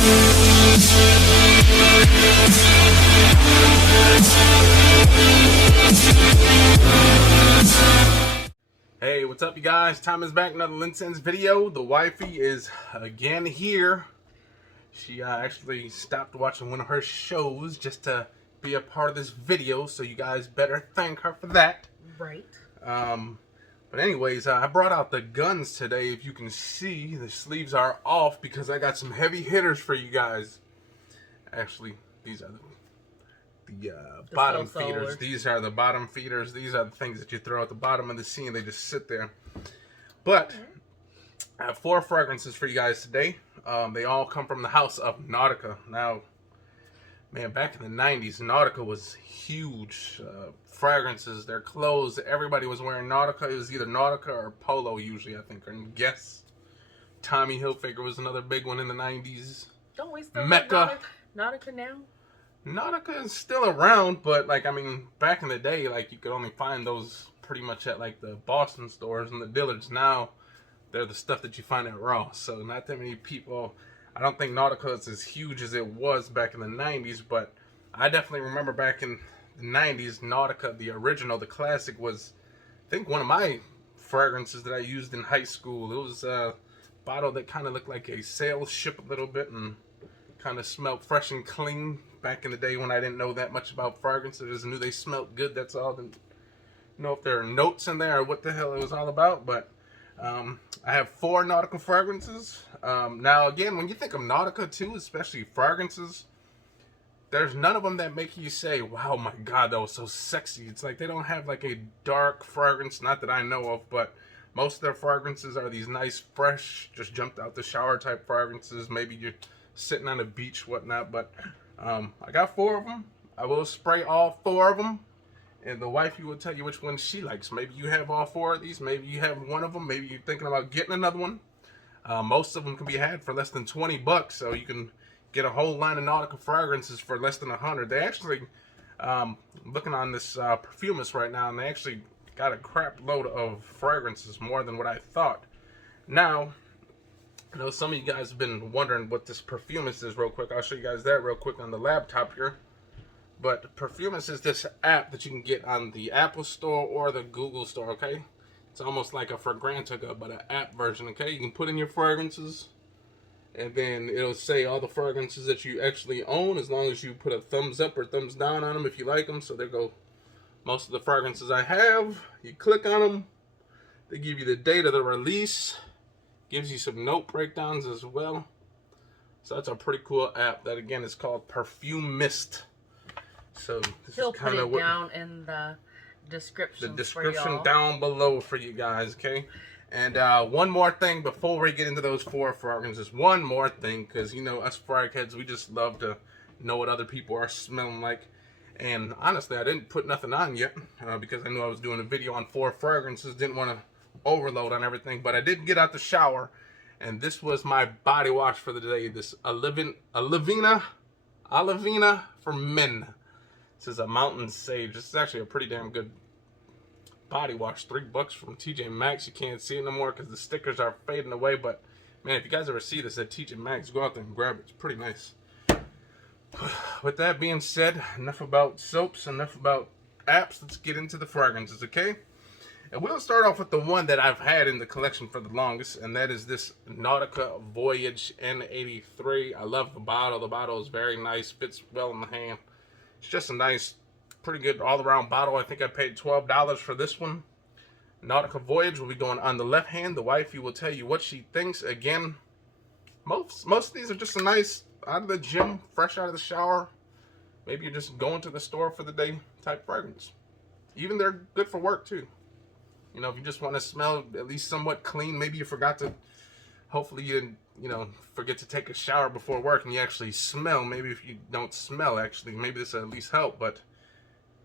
Hey, what's up you guys? Tom is back, another Linsense video. The wifey is again here. She actually stopped watching one of her shows just to be a part of this video, so you guys better thank her for that. Right. But anyways, I brought out the guns today. If you can see, the sleeves are off because I got some heavy hitters for you guys. Actually, these are the bottom feeders. These are the bottom feeders. These are the things that you throw at the bottom of the scene. They just sit there. But I have 4 fragrances for you guys today. They all come from the house of Nautica. Now, man, back in the 90s, Nautica was huge. Fragrances, their clothes, everybody was wearing Nautica. It was either Nautica or Polo usually, I think. Or Guess. Tommy Hilfiger was another big one in the 90s. Don't we still Mecca. Nautica now? Nautica is still around, but like, I mean, back in the day, like, you could only find those pretty much at like the Boston stores and the Dillards. Now they're the stuff that you find at Ross, so not that many people. I don't think Nautica is as huge as it was back in the 90s, but I definitely remember back in the 90s, Nautica, the original, the classic, was, I think, one of my fragrances that I used in high school. It was a bottle that kind of looked like a sail ship a little bit and kind of smelled fresh and clean. Back in the day when I didn't know that much about fragrances, I just knew they smelled good, that's all. Didn't know if there are notes in there or what the hell it was all about, but I have 4 Nautica fragrances. Now again, when you think of Nautica too, especially fragrances, there's none of them that make you say, wow, my god, that was so sexy. It's like they don't have like a dark fragrance, not that I know of, but most of their fragrances are these nice, fresh, just jumped out the shower type fragrances. Maybe you're sitting on a beach, whatnot, but I got 4 of them. I will spray all 4 of them, and the wifey will tell you which one she likes. Maybe you have all 4 of these. Maybe you have one of them. Maybe you're thinking about getting another one. Most of them can be had for less than 20 bucks, so you can get a whole line of Nautica fragrances for less than 100. They actually, looking on this Perfumist right now, and they actually got a crap load of fragrances, more than what I thought. Now, I know some of you guys have been wondering what this Perfumist is real quick. I'll show you guys that real quick on the laptop here. But Perfumist is this app that you can get on the Apple Store or the Google Store, okay? It's almost like a Fragrantica, but an app version, okay? You can put in your fragrances, and then it'll say all the fragrances that you actually own, as long as you put a thumbs up or thumbs down on them if you like them. So there go most of the fragrances I have. You click on them. They give you the date of the release. Gives you some note breakdowns as well. So that's a pretty cool app. That again is called Perfume Mist. So this He'll is kind of put it down in the description. The description down below for you guys, okay? And one more thing before we get into those 4 fragrances. One more thing, because you know us frag heads, we just love to know what other people are smelling like. And honestly, I didn't put nothing on yet because I knew I was doing a video on 4 fragrances. Didn't want to overload on everything, but I did get out the shower, and this was my body wash for the day. This Olivina for men. This is a Mountain Sage. This is actually a pretty damn good body wash. $3 from TJ Maxx. You can't see it no more because the stickers are fading away, but man, if you guys ever see this at TJ Maxx, go out there and grab it. It's pretty nice. With that being said, enough about soaps, enough about apps. Let's get into the fragrances, okay? And we'll start off with the one that I've had in the collection for the longest, and that is this Nautica Voyage N83. I love the bottle. The bottle is very nice, fits well in the hand. It's just a nice, pretty good all-around bottle. I think I paid $12 for this one. Nautica Voyage will be going on the left hand. The wifey will tell you what she thinks. Again, most of these are just a nice, out of the gym, fresh out of the shower. Maybe you're just going to the store for the day type fragrance. Even they're good for work too. You know, if you just want to smell at least somewhat clean, maybe you forgot to, hopefully you didn't, you know, forget to take a shower before work and you actually smell. Maybe if you don't smell, actually, maybe this will at least help, but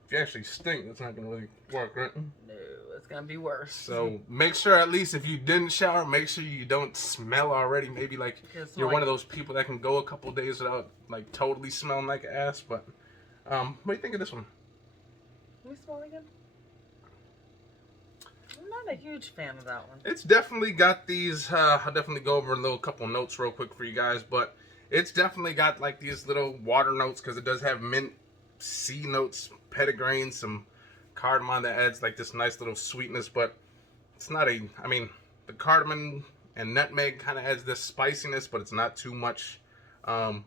if you actually stink, that's not going to really work, right? No, it's going to be worse. So make sure, at least if you didn't shower, make sure you don't smell already. Maybe like you're one of those people that can go a couple days without like totally smelling like ass, but what do you think of this one? Can you smell again? I'm not a huge fan of that one. It's definitely got these, I'll definitely go over a little couple notes real quick for you guys, but It's definitely got like these little water notes because it does have mint, sea notes, petitgrain, some cardamom that adds like this nice little sweetness, but it's not a, I mean, the cardamom and nutmeg kind of adds this spiciness, but it's not too much. To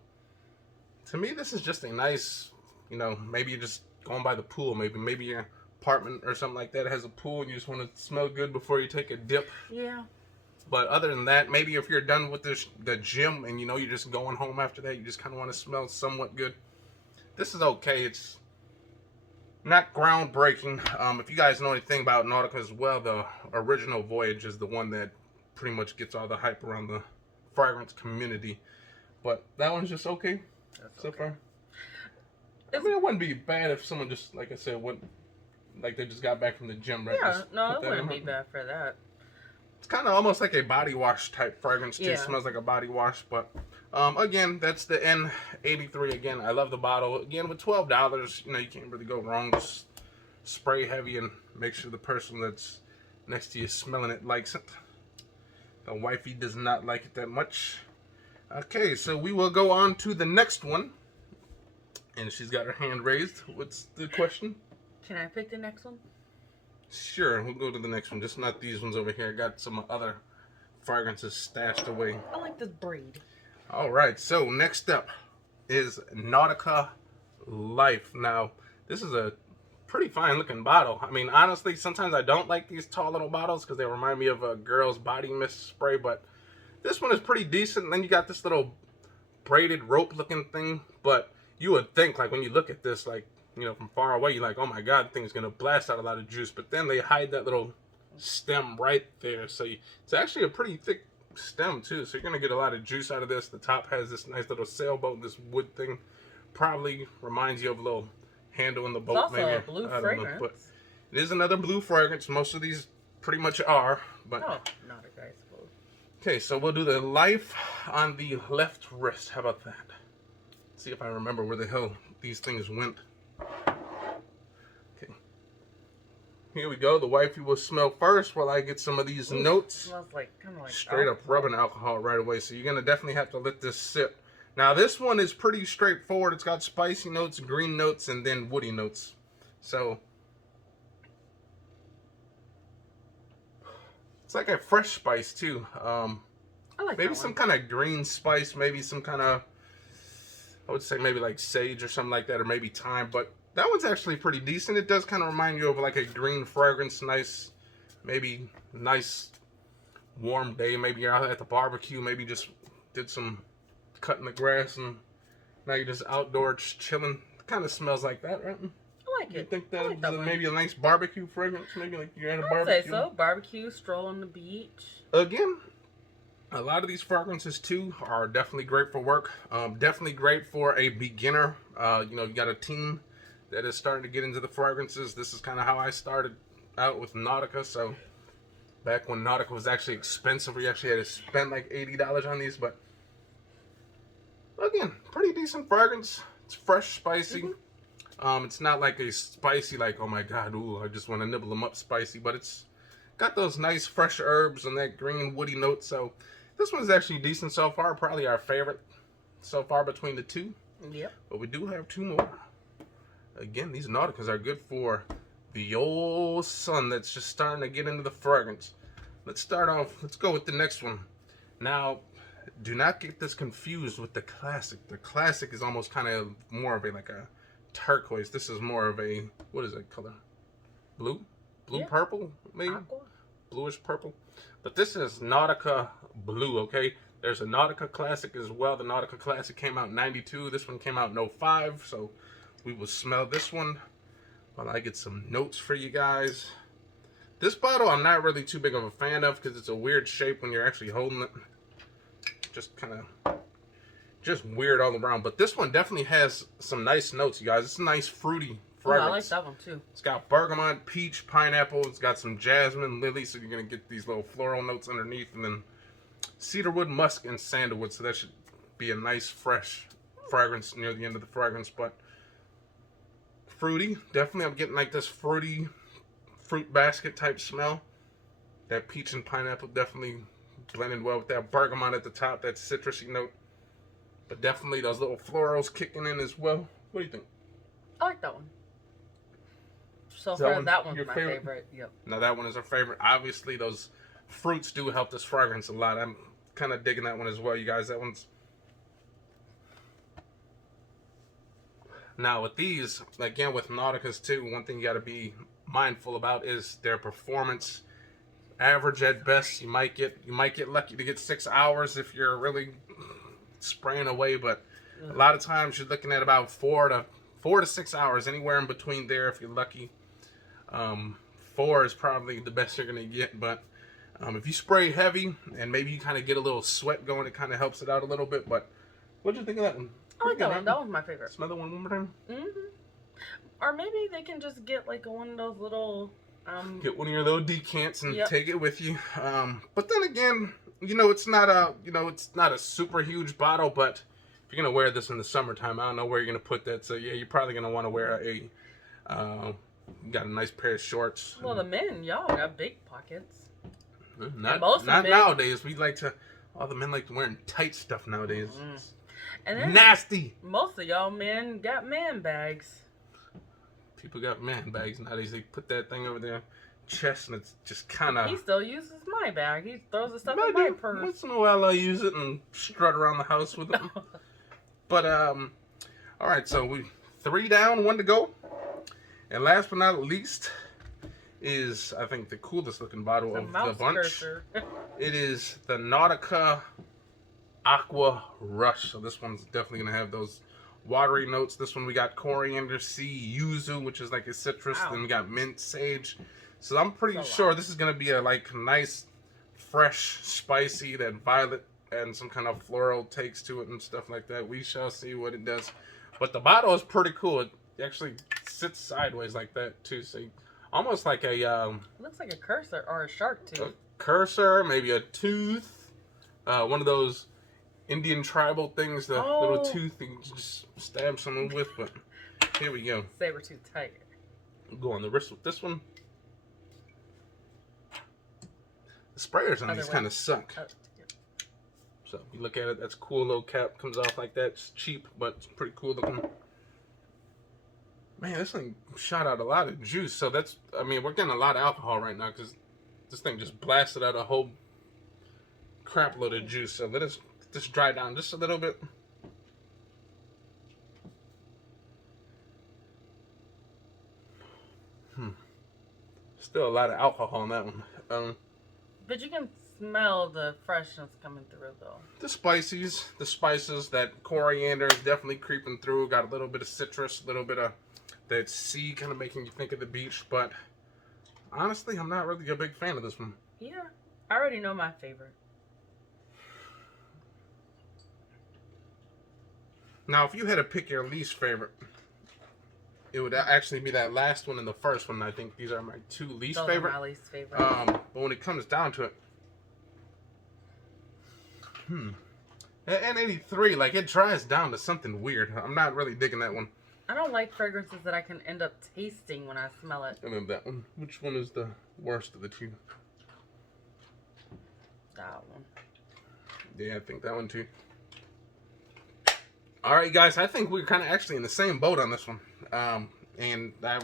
me, this is just a nice, maybe you're just going by the pool, maybe your apartment or something like that has a pool and you just want to smell good before you take a dip. Yeah. But other than that, maybe if you're done with the gym and you're just going home after that, you just kind of want to smell somewhat good. This is okay. It's not groundbreaking. If you guys know anything about Nautica as well, the original Voyage is the one that pretty much gets all the hype around the fragrance community. But that one's just okay so far. I mean, it wouldn't be bad if someone just, like I said, like they just got back from the gym, right? Yeah, no, it wouldn't be bad for that. It's kind of almost like a body wash type fragrance too. Yeah. It smells like a body wash, but again, that's the N83. Again, I love the bottle. Again, with $12, you can't really go wrong. Just spray heavy and make sure the person that's next to you smelling it likes it. The wifey does not like it that much. Okay, so we will go on to the next one. And she's got her hand raised. What's the question? Can I pick the next one? Sure, we'll go to the next one. Just not these ones over here. I got some other fragrances stashed away. I like this braid. All right, so next up is Nautica Life. Now, this is a pretty fine looking bottle. I mean, honestly, sometimes I don't like these tall little bottles because they remind me of a girl's body mist spray, but this one is pretty decent. And then you got this little braided rope looking thing, but you would think, like, when you look at this, like, from far away, you're like, oh my god, the thing's gonna blast out a lot of juice. But then they hide that little stem right there, so it's actually a pretty thick stem too, so you're gonna get a lot of juice out of this. The top has this nice little sailboat, this wood thing. Probably reminds you of a little handle in the boat. It's also maybe a blue fragrance. but it is another blue fragrance. Most of these pretty much are, but not a guy's blue. Okay, so we'll do the Life on the left wrist. How about that? See if I remember where the hell these things went. Okay. Here we go. The wifey will smell first while I get some of these notes. Smells like kind of like straight up rubbing alcohol right away. So you're gonna definitely have to let this sit. Now this one is pretty straightforward. It's got spicy notes, green notes, and then woody notes. So it's like a fresh spice too. I like maybe that some one. kind of green spice, maybe some kind of, I would say maybe like sage or something like that, or maybe thyme. But that one's actually pretty decent. It does kind of remind you of like a green fragrance. Nice, maybe nice warm day. Maybe you're out at the barbecue. Maybe just did some cutting the grass and now you're just outdoors chilling. It kind of smells like that, right? I like it. You think that, like that one. maybe a nice barbecue fragrance? Maybe like you're at a I'd barbecue? say so. Barbecue, stroll on the beach. Again, a lot of these fragrances too are definitely great for work. Definitely great for a beginner. You got a team that is starting to get into the fragrances. This is kind of how I started out with Nautica. So back when Nautica was actually expensive, we actually had to spend like $80 on these. But again, pretty decent fragrance. It's fresh, spicy. It's not like a spicy, like, oh my god, ooh, I just want to nibble them up spicy. But it's got those nice fresh herbs and that green woody note. So this one's actually decent so far. Probably our favorite so far between the two. Yep. But we do have two more. Again, these Nauticas are good for the old sun that's just starting to get into the fragrance. Let's start off. Let's go with the next one. Now, do not get this confused with the Classic. The Classic is almost kind of more of like a turquoise. This is more of a, what is that color? Blue? Blue purple, maybe? Aqua. Bluish purple. But this is Nautica Blue, okay? There's a Nautica Classic as well. The Nautica Classic came out in '92. This one came out in '05. So we will smell this one while I get some notes for you guys. This bottle I'm not really too big of a fan of because it's a weird shape when you're actually holding it. Just kind of, just weird all around. But this one definitely has some nice notes, you guys. It's a nice fruity fragrance. I like that one too. It's got bergamot, peach, pineapple. It's got some jasmine, lily, so you're going to get these little floral notes underneath. And then cedarwood, musk, and sandalwood. So that should be a nice, fresh fragrance near the end of the fragrance. But fruity. Definitely I'm getting like this fruity fruit basket type smell. That peach and pineapple definitely blended well with that bergamot at the top, that citrusy note. But definitely those little florals kicking in as well. What do you think? I like that one. So Is that far, one that one's your my favorite? favorite. Yep. Now that one is our favorite. Obviously, those fruits do help this fragrance a lot. I'm kind of digging that one as well, you guys. That one's... Now with these, again with Nauticas too, one thing you got to be mindful about is their performance. Average at best. You might get lucky to get 6 hours if you're really spraying away, but a lot of times you're looking at about 4 to 6 hours, anywhere in between there if you're lucky. 4 is probably the best you're gonna get, but if you spray heavy and maybe you kind of get a little sweat going, it kind of helps it out a little bit. But what did you think of that one? I like that one. That was my favorite. Smell that one more time. Or maybe they can just get like one of those little. Get one of your little decants and Yep. take it with you. But then again, it's not a super huge bottle, but if you're gonna wear this in the summertime, I don't know where you're gonna put that. So yeah, you're probably gonna want to wear you got a nice pair of shorts. Well, the men, y'all got big pockets. Not most of them big. nowadays. All the men like to wearing tight stuff nowadays. And then Nasty. most of y'all men got man bags. People got man bags nowadays. They put that thing over their chest and it's just kind of... He still uses my bag. He throws the stuff I in my do. purse. Once in a while I use it and strut around the house with it. But, alright, so we 3 down, 1 to go. And last but not least is, I think, the coolest looking bottle of the bunch. Cursor. It is the Nautica Aqua Rush. So this one's definitely going to have those watery notes. This one we got coriander seed, yuzu, which is like a citrus. Ow. Then we got mint, sage. So I'm pretty sure this is going to be a nice, fresh, spicy, that violet and some kind of floral takes to it and stuff like that. We shall see what it does. But the bottle is pretty cool. It actually sits sideways like that too. So almost like a It looks like a cursor or a shark tooth. cursor, maybe a tooth, one of those Indian tribal things, the little tooth you can just stab someone with. But here we go. Saber-tooth tiger. Go on the wrist with this one. The sprayers on these kind of suck. So if you look at it, that's a cool. Little cap comes off like that. It's cheap, but it's pretty cool looking. Man, this thing shot out a lot of juice. So that's, we're getting a lot of alcohol right now because this thing just blasted out a whole crap load of juice. So let us just dry down just a little bit. Still a lot of alcohol in that one. But you can smell the freshness coming through, though. The spices, that coriander is definitely creeping through. Got a little bit of citrus, a little bit of that sea kind of making you think of the beach. But honestly, I'm not really a big fan of this one. Yeah, I already know my favorite. Now, if you had to pick your least favorite, it would actually be that last one and the first one. I think these are my 2 least Those favorite. are my least favorite. But when it comes down to it, N83, like, it dries down to something weird. I'm not really digging that one. I don't like fragrances that I can end up tasting when I smell it. And then that one. Which one is the worst of the 2? That one. Yeah, I think that one too. Alright guys, I think we're kind of actually in the same boat on this one. And I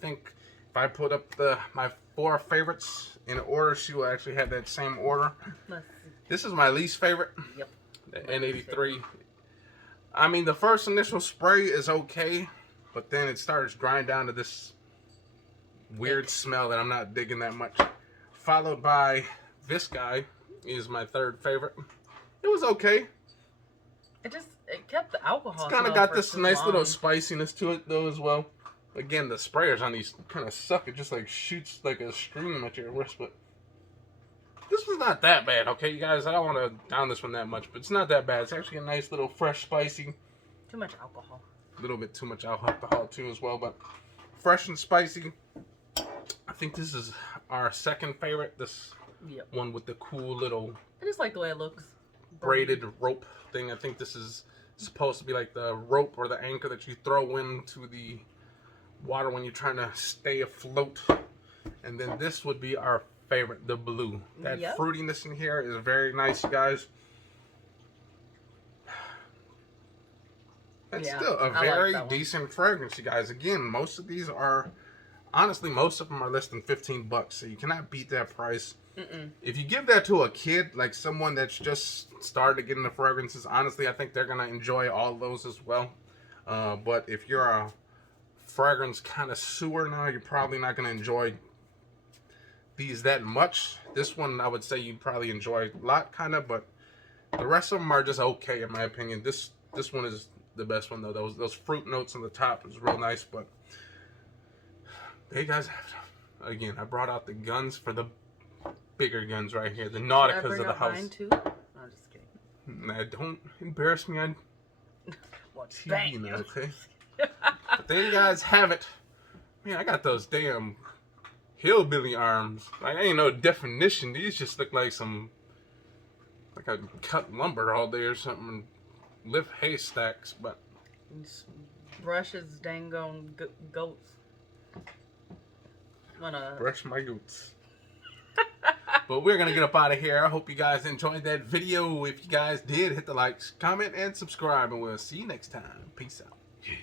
think if I put up my 4 favorites in order, she will actually have that same order. Let's see. This is my least favorite. Yep. The N83. The first initial spray is okay, but then it starts drying down to this weird smell that I'm not digging that much. Followed by this guy is my 3rd favorite. It was okay. It kept the alcohol. It's kind of got this nice little spiciness to it though as well. Again, the sprayers on these kind of suck. It just like shoots like a stream at your wrist, but this was not that bad, okay, you guys? I don't want to down this one that much, but it's not that bad. It's actually a nice little fresh, spicy. Too much alcohol. A little bit too much alcohol too as well, but fresh and spicy. I think this is our 2nd favorite. This one with the cool little I just like the way it looks. braided rope thing. I think this is supposed to be like the rope or the anchor that you throw into the water when you're trying to stay afloat. And then this would be our favorite, the blue. That fruitiness in here is very nice, you guys. That's Yeah, still a I like very that one. decent fragrance, you guys. Again, most of these are, honestly, most of them are less than $15, so you cannot beat that price. If you give that to a kid, like someone that's just started getting the fragrances, honestly, I think they're gonna enjoy all those as well. But if you're a fragrance connoisseur now, you're probably not gonna enjoy these that much. This one, I would say you probably enjoy a lot, kind of, but the rest of them are just okay in my opinion. This one is the best one though. Those fruit notes on the top is real nice, but there you guys have it. Again, I brought out the guns for the bigger guns right here, the Nauticas of the house. Mine too? No, I'm just kidding. Nah, don't embarrass me on TV now, okay? But there you guys have it. Man, I got those damn hillbilly arms. Like, ain't no definition. These just look like some, like I cut lumber all day or something and lift haystacks, but Brushes dang on goats. brush my goats. But we're gonna get up out of here. I hope you guys enjoyed that video. If you guys did, hit the likes, comment, and subscribe, and we'll see you next time. Peace out. Yeah.